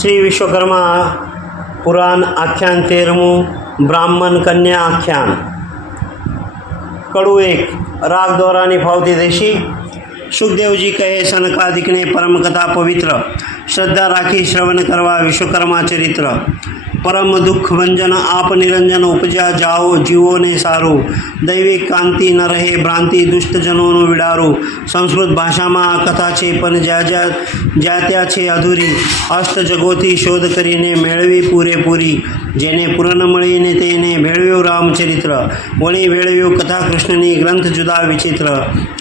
શ્રી વિશ્વકર્મા પુરાણ આખ્યાન 13મું બ્રાહ્મણ કન્યા આખ્યાન કડું 1 રાગ દ્વારાની ફાવતી દેશી સુખદેવજી કહે સનકાદિકને પરમ કથા પવિત્ર શ્રદ્ધા રાખી શ્રવણ કરવા વિશ્વકર્મા ચરિત્ર પરમ દુઃખ ભંજન આપ નિરંજન ઉપજ્યા જાઓ જીવોને સારું દૈવિક કાંતિ ન રહે ભ્રાંતિ દુષ્ટજનોનું વિડારું સંસ્કૃત ભાષામાં આ કથા છે પણ જ્યાં ત્યાં છે અધૂરી અષ્ટજગોથી શોધ કરીને મેળવી પૂરેપૂરી જેને પૂર્ણ મળીને તેને ભેળવ્યું રામચરિત્ર વળી ભેળવ્યું કથા કૃષ્ણની ગ્રંથ જુદા વિચિત્ર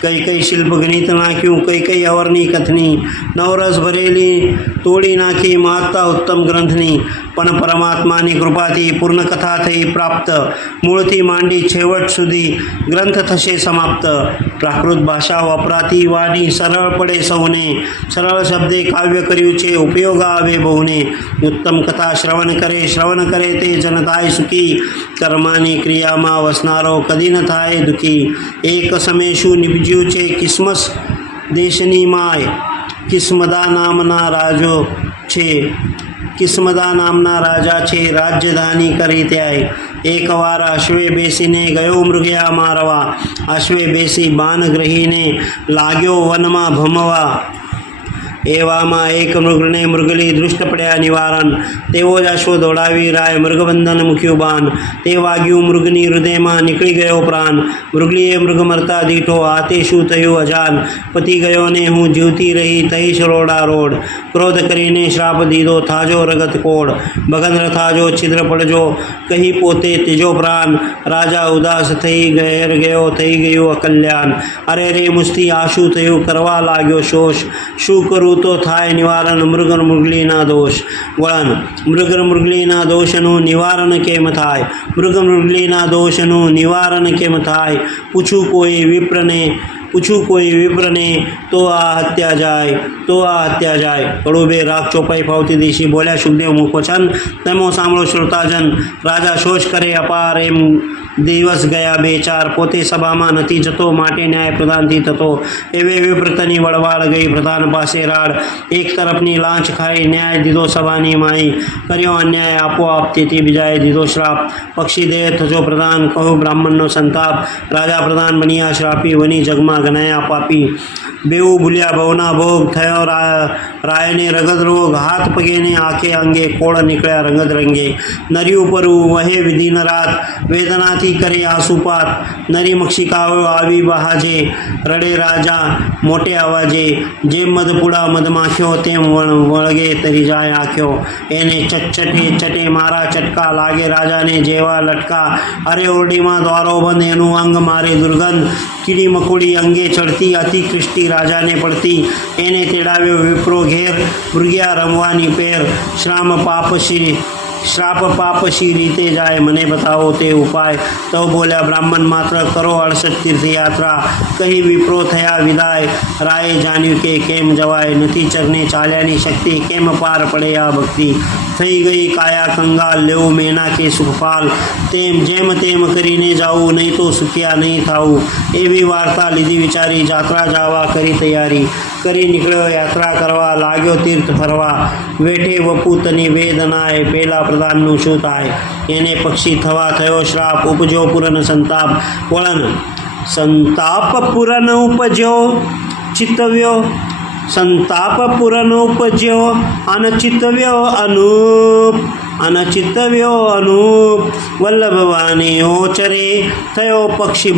કઈ કઈ શિલ્પ ગણિત નાખ્યું કઈ કઈ અવરની કથની નવરસ ભરેલી તોડી નાખી મહત્તા ઉત્તમ ગ્રંથની પણ પરમાત્માની કૃપાથી પૂર્ણ કથા થઈ પ્રાપ્ત મૂળથી માંડી છેવટ સુધી ગ્રંથ થશે સમાપ્ત પ્રાકૃત ભાષા વપરાતી વાણી સરળ પડે સૌને સરળ શબ્દે કાવ્ય કર્યું છે ઉપયોગ આવે બહુને ઉત્તમ કથા શ્રવણ કરે તે જન થાય સુખી કર્માની ક્રિયામાં વસનારો કદી ન થાય દુઃખી એક સમય શું નિપજ્યું છે કિસ્મસ દેશની માય કિસ્મદા નામના રાજા છે રાજધાની કરી ત્યાંય એકવાર અશ્વે બેસીને ગયો મૃગયા મારવા અશ્વે બેસી બાન ગ્રહીને લાગ્યો વનમાં ભમવા એવામાં એક મૃગને મૃગલી દૃષ્ટ પડ્યા નિવારણ તેવો જ અશ્વ દોડાવી રાય મૃગબંધન મૂક્યું બાન તે વાગ્યું મૃગની હૃદયમાં નીકળી ગયો પ્રાણ મૃગલીએ મૃગ મરતા દીઠો આતે શું થયું અજાન પતી ગયો ને હું જીવતી રહી તહીશ રોડા રોડ ક્રોધ કરીને શ્રાપ દીધો થાજો રગત કોડ ભગંદ્ર થાજો છિદ્ર પડજો કહી પોતે તેજો પ્રાણ રાજા ઉદાસ થઈ ઘેર ગયો થઈ ગયું અકલ્યાણ અરે રે મુસ્તી આ શું થયું કરવા લાગ્યો શોષ શું કરું તો થાય નિવારણ મૃગલીના દોષ વળન મૃગલીના દોષનું નિવારણ કેમ થાય મૃગલીના દોષનું નિવારણ કેમ થાય પૂછું કોઈ વિપ્રને તો આ હત્યા જાય કડુબે રાગ ચોપાઈ ફાવતી દેશી બોલ્યા સુખદેવ મુખવચન તેમાં સાંભળો શ્રોતાજન રાજા શોષ કરે અપાર એમ દિવસ ગયા 2-4 પોતે સભામાં નથી જતો માટે ન્યાય પ્રધાનથી થતો એવે વિપ્રતની વળવાળ ગઈ પ્રધાન પાસે રાડ એક તરફની લાંચ ખાઈ ન્યાય દીધો સભાની માઈ કર્યો અન્યાય આપોઆપ તેથી બીજાએ દીધો શ્રાપ પક્ષી દેહ થજો પ્રધાન કહું બ્રાહ્મણનો સંતાપ રાજા પ્રધાન બન્યા શ્રાપી વની જગમાં ગણાયા પાપી બેવું ભૂલ્યા ભવના ભોગ થયો રાયને રગત રોગ હાથ પગેને આંખે અંગે કોળ નીકળ્યા રંગત રંગે નરી ઉપર વહે વિધિન રાત વેદનાથી કરે આંસુપાત નરી મક્ષિકાઓ આવી બહાજે રડે રાજા મોટે અવાજે જેમ મધપુડા મધમાખ્યો તેમ વળગે તરી જાય આંખ્યો એને ચટે મારા ચટકા લાગે રાજાને જેવા લટકા અરે ઓરડીમાં દ્વારો બંધ એનું અંગ મારે દુર્ગંધ કીડી મકોડી અંગે ચડતી અતિ ક્રિષ્ટી રાજાને પડતી એને તેડાવ્યો વિપ્રો ઘેર મૃગ્યા રમવાની પેર શ્રાપ પાપશી રીતે જાય મને બતાવો તે ઉપાય તો બોલ્યા બ્રાહ્મણ માત્ર કરો 68 તીર્થયાત્રા કહી વિપ્રો થયા વિદાય રાયે જાણ્યું કે કેમ જવાય નથી ચરને ચાલ્યાની શક્તિ કેમ પાર પડે આ ભક્તિ થઈ ગઈ કાયા કંગાલ લેવું મેના કે સુખપાલ જેમ તેમ કરીને જાવું નહીં તો સુખ્યા નહીં થાવું એવી વાર્તા લીધી વિચારી જાત્રા જવા કરી તૈયારી કરી નીકળ્યો યાત્રા કરવા લાગ્યો તીર્થ ફરવા વેઠે વપૂતની વેદનાએ પેલા પ્રધાનનું શું થાય એને પક્ષી થવા થયો શ્રાપ ઉપજો પૂરન સંતાપ વળન સંતાપ પૂરન ઉપજ્યો ચિત્તવ્યો સંતાપ પૂરન ઉપજ્યો અનચિત્તવ્યો અનૂપ વલ્લભવાની ઓચરે થયો પક્ષી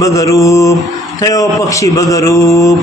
ભગરૂપ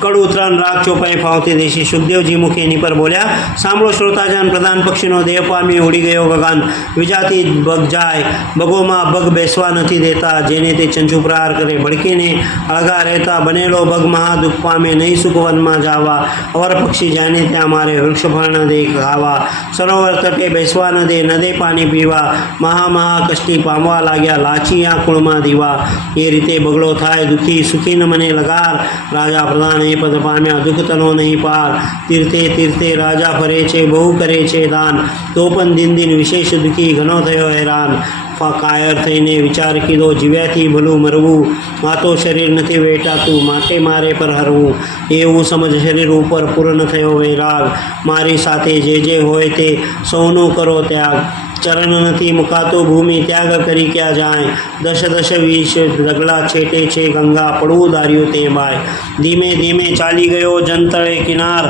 કડું 3 રાગ ચોપાઈ ફાવતી દેશી સુખદેવજી મુખે એની પર બોલ્યા સાંભળો શ્રોતાજન પ્રધાન પક્ષીનો દેહ પામી ઉડી ગયો ગગન વિજાતી બગ જાય બગોમાં બગ બેસવા નથી દેતા જેને તે ચંચુ પ્રહાર કરે ભડકીને અળગા રહેતા બનેલો બગ મહાદુઃખ પામે નહીં સુખવનમાં જાવા અવર પક્ષી જાણે ત્યાં મારે વૃક્ષફળ ન દે ખાવા સરોવર તટે બેસવા ન દે પાણી પીવા મહા કષ્ટી પામવા લાગ્યા લાચી આંખોળમાં દીવા એ રીતે બગડો થાય દુઃખી સુખી ન મને લગાર રાજા પ્રધાન પદ પામ્યા દુઃખતનો નહીં પાર તીર્થે રાજા ફરે છે બહુ કરે છે દાન તો પણ દિન વિશેષ દુઃખી ઘણો થયો હેરાન કાયર થઈને વિચાર કીધો, જીવ્યાથી ભલું મરવું, આ તો શરીર નથી વેટાતું, માટે મારે પર હરવું. એવું સમજ શરીર ઉપર પૂર્ણ થયો વૈરાગ, મારી સાથે જે હોય તે સૌનો કરો ત્યાગ. ચરણ નથી મુકાતો ભૂમિ, ત્યાગ કરી ક્યાં જાય. દશ દશ વીસ ડગલા છેટે છે ગંગા, પડવું દાર્યું તે બાય. ધીમે ધીમે ચાલી ગયો જનતળે કિનાર,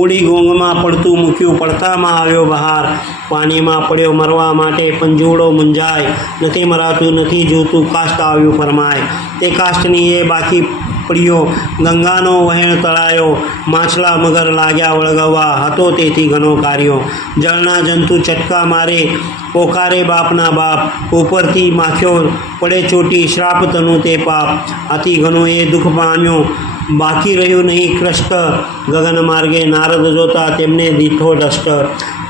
ઉડી ગોંગમાં પડતું મૂક્યું, પડતામાં આવ્યો બહાર. પાણીમાં પડ્યો મરવા માટે, પંજુડો મૂંઝાય, નથી મરાતું નથી જોતું, કાષ્ટ આવ્યું ફરમાય. તે કાષ્ટની એ બાકી પડ્યો, ગંગાનો વહેણ તળાયો, માછલા મગર લાગ્યા વળગવા, હતો તેથી ઘણો કાર્યો. જળના જંતુ ચટકા મારે, પોકારે બાપના બાપ, ઉપરથી માખ્યો પડે ચોટી, શ્રાપ તનું તે પાપ. આથી ઘણો એ દુઃખ પામ્યો, બાકી રહ્યું નહીં કષ્ટ. ગગન માર્ગે નારદ જોતા તેમને દીઠો દષ્ટ.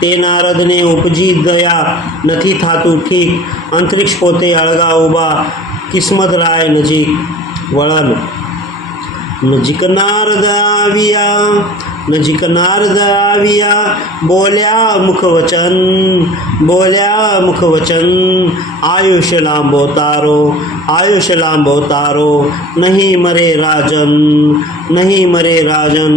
તે નારદને ઉપજી દયા, નથી થાતું ઠીક, અંતરિક્ષ પોતે અળગા ઊભા, કિસ્મત રાય નજીક. વળન નજીક નારદ આવ્યા, નજીક નારદ આવ્યા, બોલ્યા મુખ વચન, બોલ્યા મુખ વચન. આયુષ્ય લાંબો તારો, આયુષ્ય લાંબો તારો, નહીં મરે રાજન, નહીં મરે રાજન.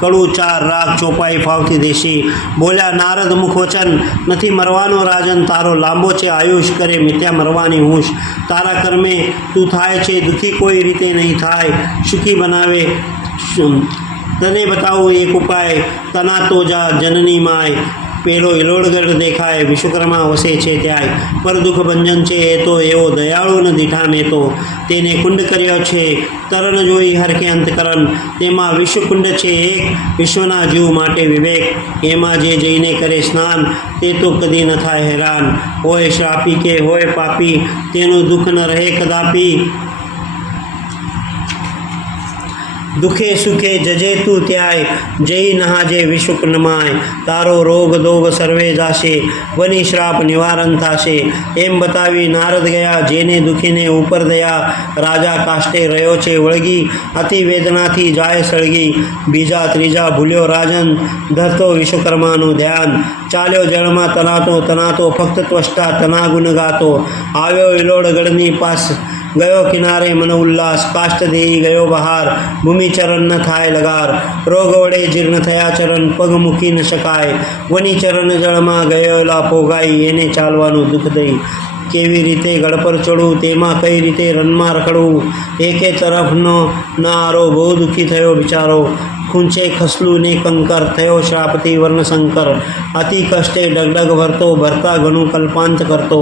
કડું 4 રાગ ચોપાઈ ફાવતી દેશી. બોલ્યા નારદ મુખ વચન, નથી મરવાનો રાજન તારો, લાંબો છે આયુષ, કરે મિથ્યા મરવાની હુશ. તારા કર્મે તું થાય છે દુઃખી, કોઈ રીતે નહીં થાય સુખી બનાવે. તને બતાવું એક ઉપાય, તના તો જા જનની માય. પેલો હિલોડગઢ દેખાય, વિશ્વકર્મા વસે છે ત્યાંય. પર દુઃખ ભંજન છે એ તો, એવો દયાળુ ન દીઠા મેં તો. તેને કુંડ કર્યો છે તરણ જોઈ હરખે અંતકરણ, તેમાં વિશ્વકુંડ છે એક, વિશ્વના જીવ માટે વિવેક. એમાં જે જઈને કરે સ્નાન, તે તો કદી ન થાય હેરાન. હોય શ્રાપી કે હોય પાપી, તેનું દુઃખ ન રહે કદાપી. દુઃખે સુખે જજે તું ત્યાંય, જઈ નહાજે વિશ્વકુંડમાય. તારો રોગ દોગ સર્વે જાશે, વની શ્રાપ નિવારણ થશે. એમ બતાવી નારદ ગયા, જેને દુઃખીને ઉપર દયા. રાજા કાષ્ટે રહ્યો છે વળગી, અતિ વેદનાથી જાય સળગી. બીજા ત્રીજા ભૂલ્યો રાજન, ધરતો વિશ્વકર્માનું ધ્યાન. ચાલ્યો જળમાં તનાતો તનાતો, ફક્ત ત્વષ્ટા તના ગુણ ગાતો. આવ્યો હિલોડગઢની પાસ, ગયો કિનારે મન ઉલ્લાસ. કાષ્ટ દેઈ ગયો બહાર, ભૂમિ ચરણ ન થાય લગાર. રોગ વડે જીર્ણ થયા ચરણ, પગ મૂકી ન શકાય. વની ચરણ જળમાં ગયેલા પોગાઈ, એને ચાલવાનું દુઃખ દઈ. કેવી રીતે ગળ પર ચડવું, તેમાં કઈ રીતે રનમાં રખડવું. એકે તરફનો નારો, બહુ દુઃખી થયો બિચારો. ખૂંચે ખસલું ને કંકર, થયો શ્રાપથી વર્ણશંકર. અતિ કષ્ટે ડગડગ ભરતો, ભરતા ઘણું કલ્પાંત કરતો.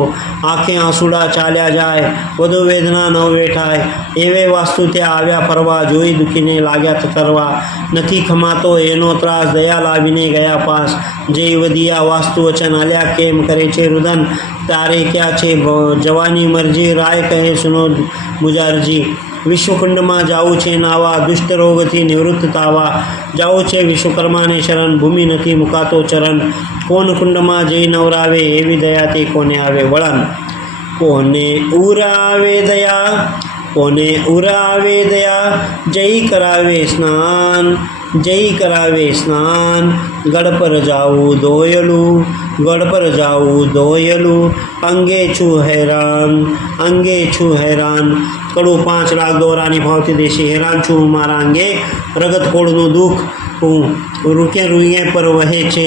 આંખે આંસુડા ચાલ્યા જાય, વધુ વેદના ન વેઠાય. એવે વાસ્તુ ત્યાં આવ્યા ફરવા, જોઈ દુઃખીને લાગ્યા તરવા. નથી ખમાતો એનો ત્રાસ, દયા લાવીને ગયા પાસ. જય વધિયા વાસ્તુ વચન, આલ્યા કેમ કરે છે રુદન. તારે ક્યાં છે જવાની મરજી, રાય કહે સુનો મુજારજી. વિશ્વકુંડમાં જાવું છે નાવા, દુષ્ટ રોગથી નિવૃત્ત તાવા. જાવું છે વિશ્વકર્માને શરણ, ભૂમિ નથી મુકાતો ચરણ. કોણ કુંડમાં જઈ નવરાવે, એવી દયા તે કોને આવે વળન. કોને ઉરાવે દયા, કોને ઉરાવે દયા, જય કરાવે સ્નાન, જય કરાવે સ્નાન. ગળ પર જાવું દોયલું, ગળ પર જાવું દોયલું, અંગે છું હેરાન, અંગે છું હેરાન. કડું 5 રાગ દોરાની ફાવતી દેશી. હેરાન છું મારા અંગે, રગત કોળનું દુઃખ હું. રૂકે રૂએ પર વહે છે,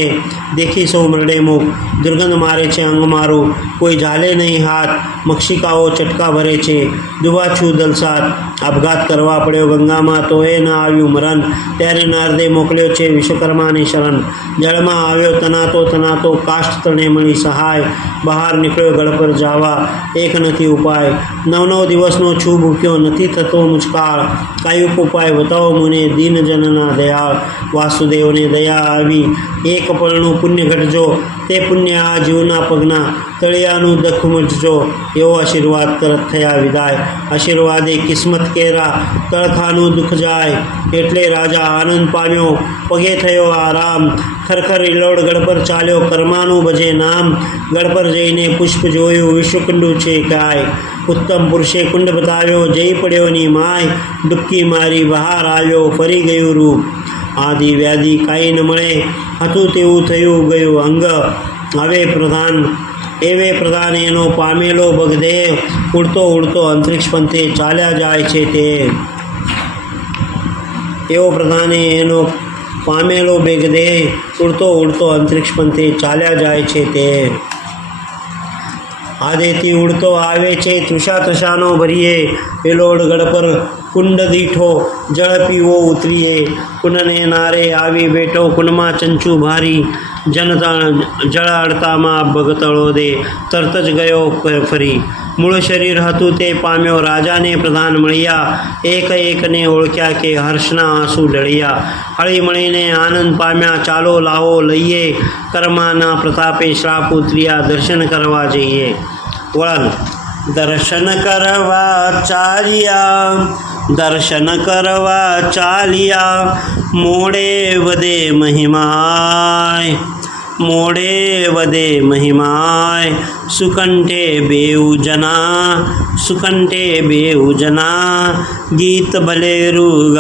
દેખી સૌ મરડે મુખ. દુર્ગંધ મારે છે અંગ મારું, કોઈ ઝાલે નહીં હાથ. મક્ષિકાઓ ચટકા ભરે છે, ડૂબા છું દલસાત. આપઘાત કરવા પડ્યો ગંગામાં, તો એ ન આવ્યું મરણ. ત્યારે નારદે મોકલ્યો છે વિશ્વકર્માની શરણ. જળમાં આવ્યો તનાતો તનાતો, કાષ્ટ તણે મળી સહાય. બહાર નીકળ્યો ગળ પર જાવા, એક નથી ઉપાય. 9 દિવસનો છું ભૂખ્યો, નથી થતો મુચકાળ. કાયુક ઉપાય બતાવો મને, દીન જનના દયાળ. વાસુદેવને દયા આવી, એક પળનું પુણ્ય ઘટજો. તે પુણ્ય આ જીવના પગના, તળિયાનું દખ મટજો. એવો આશીર્વાદ કરત થયા વિદાય. આશીર્વાદે કિસ્મત કેરા, તળખાનું દુઃખ જાય. એટલે રાજા આનંદ પામ્યો, પગે થયો આરામ. ખરખર હિલોડગઢ પર ચાલ્યો, કર્માનું ભજે નામ. ગઢ પર જઈને પુષ્પ જોયું, વિશ્વકુંડ છે કાય. ઉત્તમ પુરુષે કુંડ બતાવ્યો, જઈ પડ્યોની માય. ડૂબકી મારી બહાર આવ્યો, ફરી ગયું રૂપ. આદિ વ્યાધિ કાંઈ ન મળે, હતું તેવું થયું ગયું અંગ. હવે પ્રધાન એવે પ્રધાન એનો પામેલો ભગદેવ ઉડતો ઉડતો અંતરિક્ષ પંથે ચાલ્યા જાય છે તે એવો પ્રધાને એનો પામેલો ભગદેવ ઉડતો ઉડતો અંતરિક્ષ પંથે ચાલ્યા જાય છે તે આદેથી ઉડતો આવે છે તૃષાનો ભરીએ પેલોડગઢ પર કુંડ દીઠો જળ પીવો ઉતરીએ કુંડને નારે આવી બેઠો કુંડમાં ચંચુ ભારી જનતા જળ અડતામાં ભગતળો દે તરત જ ગયો ફરી મૂળ શરીર હતું તે પામ્યો રાજાને પ્રધાન મળ્યા એક એકને ઓળખ્યા કે હર્ષના આંસુ ઢળ્યા હળી મળીને આનંદ પામ્યા ચાલો લાવો લઈએ કર્માના પ્રતાપે શ્રાપ ઉતર્યા દર્શન કરવા જઈએ વળન દર્શન કરવા ચાલ્યા મોડે વધે મહિમાય સુકંઠે બેઉ જના ગીત ભલેરું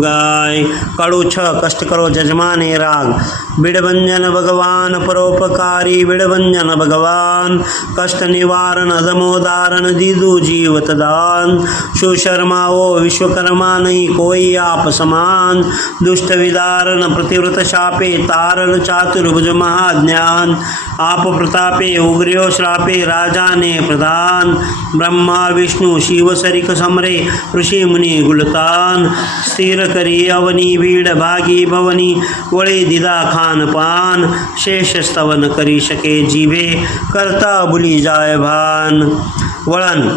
ગાય કડું 6 કષ્ટ કરો જજમાન એ રાગ બિડભંજન ભગવાન પરોપકારી બિડભંજન ભગવાન કષ્ટ નિવારણ અધમોદારણ દીધું જીવત દાન સુશર્માઓ વિશ્વકર્મા નહીં કોઈ આપ સમાન દુષ્ટ વિદારણ પ્રતિવ્રત શાપે તારણ ચાતુર્ભુજ મહાજ્ઞાન આપ પ્રતાપે ઉગ્ર્યો શ્રાપે રાજાને પ્રધાન બ્રહ્મા વિષ્ણુ શિવ સરિક સમરે ઋષિ મુનિ ગુલતાન સ્થિર કરી અવની ભીડ ભાગી ભવની વળી દીધા ખાન પાન શેષ સ્તવન કરી શકે જીભે કરતા ભૂલી જાય ભાન વળન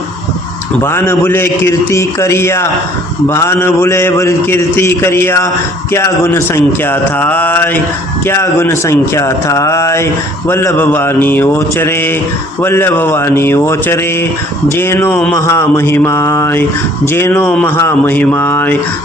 ભાન ભૂલે કીર્તિ કર્યા ક્યાં ગુણ સંખ્યા થાય વલ્લભવાની ઓચરે જેનો મહામહિમાય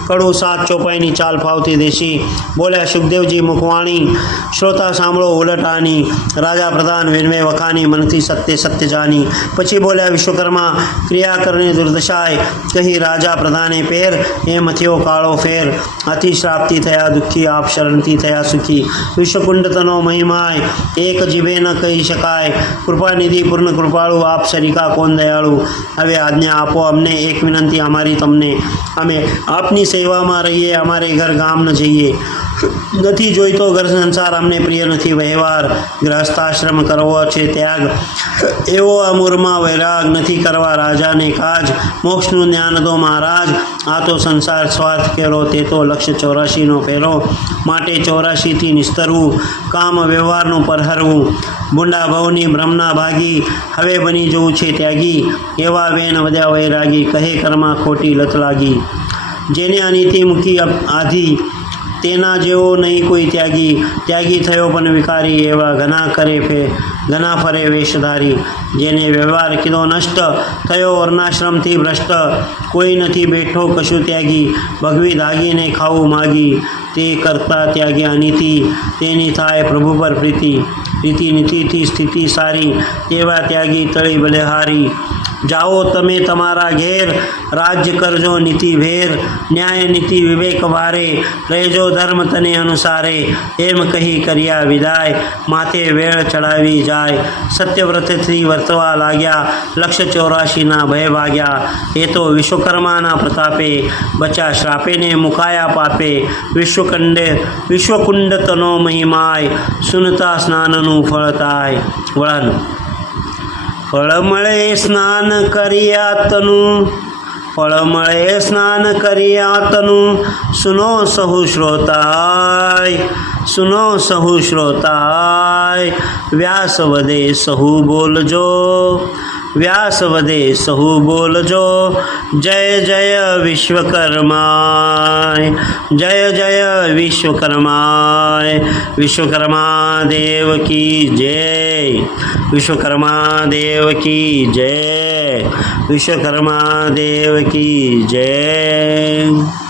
કડું 7 ચોપાઈની ચાલ ફાવતી દેશી બોલ્યા સુખદેવજી મુખવાણી શ્રોતા સાંભળો ઉલટાની રાજા પ્રધાન વિનમે વખાની મનથી સત્ય જાની પછી બોલ્યા વિશ્વકર્મા ક્રિયા કરને દુર્દશાય કહી રાજા પ્રધાને પેર એમ થયો કાળો ફેર અતિ શ્રાપથી થયા દુઃખી આપ શરણથી થયા સુખી વિશ્વકુંડતનો મહિમાય એક જીભે ન કહી શકાય કૃપાનિધિ પૂર્ણ કૃપાળુ આપ સરિકા કોણ દયાળુ હવે આજ્ઞા આપો અમને એક વિનંતી અમારી તમને અમે આપની સેવામાં રહીએ અમારે ઘર ગામ ન જઈએ નથી જોઈતો ઘર સંસાર અમને પ્રિય નથી વહેવાર ગ્રહસ્થાશ્રમ કરવો છે ત્યાગ એવો અમૂરમાં વૈરાગ નથી કરવા રાજાને કાજ મોક્ષનું જ્ઞાન દો મહારાજ આ તો સંસાર સ્વાર્થ કેરો તે તો લક્ષ્ય 84નો ફેરો માટે 84થી નિસ્તરવું કામ વ્યવહારનું પરહરવું બુંડા ભવની બ્રહ્મના ભાગી હવે બની જવું છે ત્યાગી એવા વેન વધ્યા વૈરાગી કહે કર્મા ખોટી લત લાગી જેને અનીતિ મૂકી આધી તેના જેવો નહીં કોઈ ત્યાગી થયો પણ વિકારી એવા ઘણા ફરે વેશધારી જેને વ્યવહાર કીધો નષ્ટ થયો વર્ણાશ્રમથી ભ્રષ્ટ કોઈ નથી બેઠો કશું ત્યાગી ભગવી દાગીને ખાવું માગી તે કરતા ત્યાગી અનીતિ તેની થાય પ્રભુ પર પ્રીતિ નીતિથી સ્થિતિ સારી તેવા ત્યાગી તળી બલિહારી જાઓ તમે તમારા ઘેર રાજ્ય કરજો નીતિ ભેર ન્યાય નીતિ વિવેક વારે રહેજો ધર્મ તને અનુસારે એમ કહી કર્યા વિદાય માથે વેળ ચડાવી જાય સત્યવ્રતથી વર્તવા લાગ્યા લક્ષ્ય 84ના ભય ભાગ્યા એ તો વિશ્વકર્માના પ્રતાપે બચા શ્રાપેને મુકાયા પાપે વિશ્વકુંડતનો મહિમાય સુનતા સ્નાનનું ફળ થાય વળન ફળ મળે સ્નાન કર્યા તનું સુનો સહુ શ્રોતાય વ્યાસ વધે સહુ બોલજો જય જય વિશ્વકર્માય વિશ્વકર્મા દેવ કી જય વિશ્વકર્મા દેવ કી જય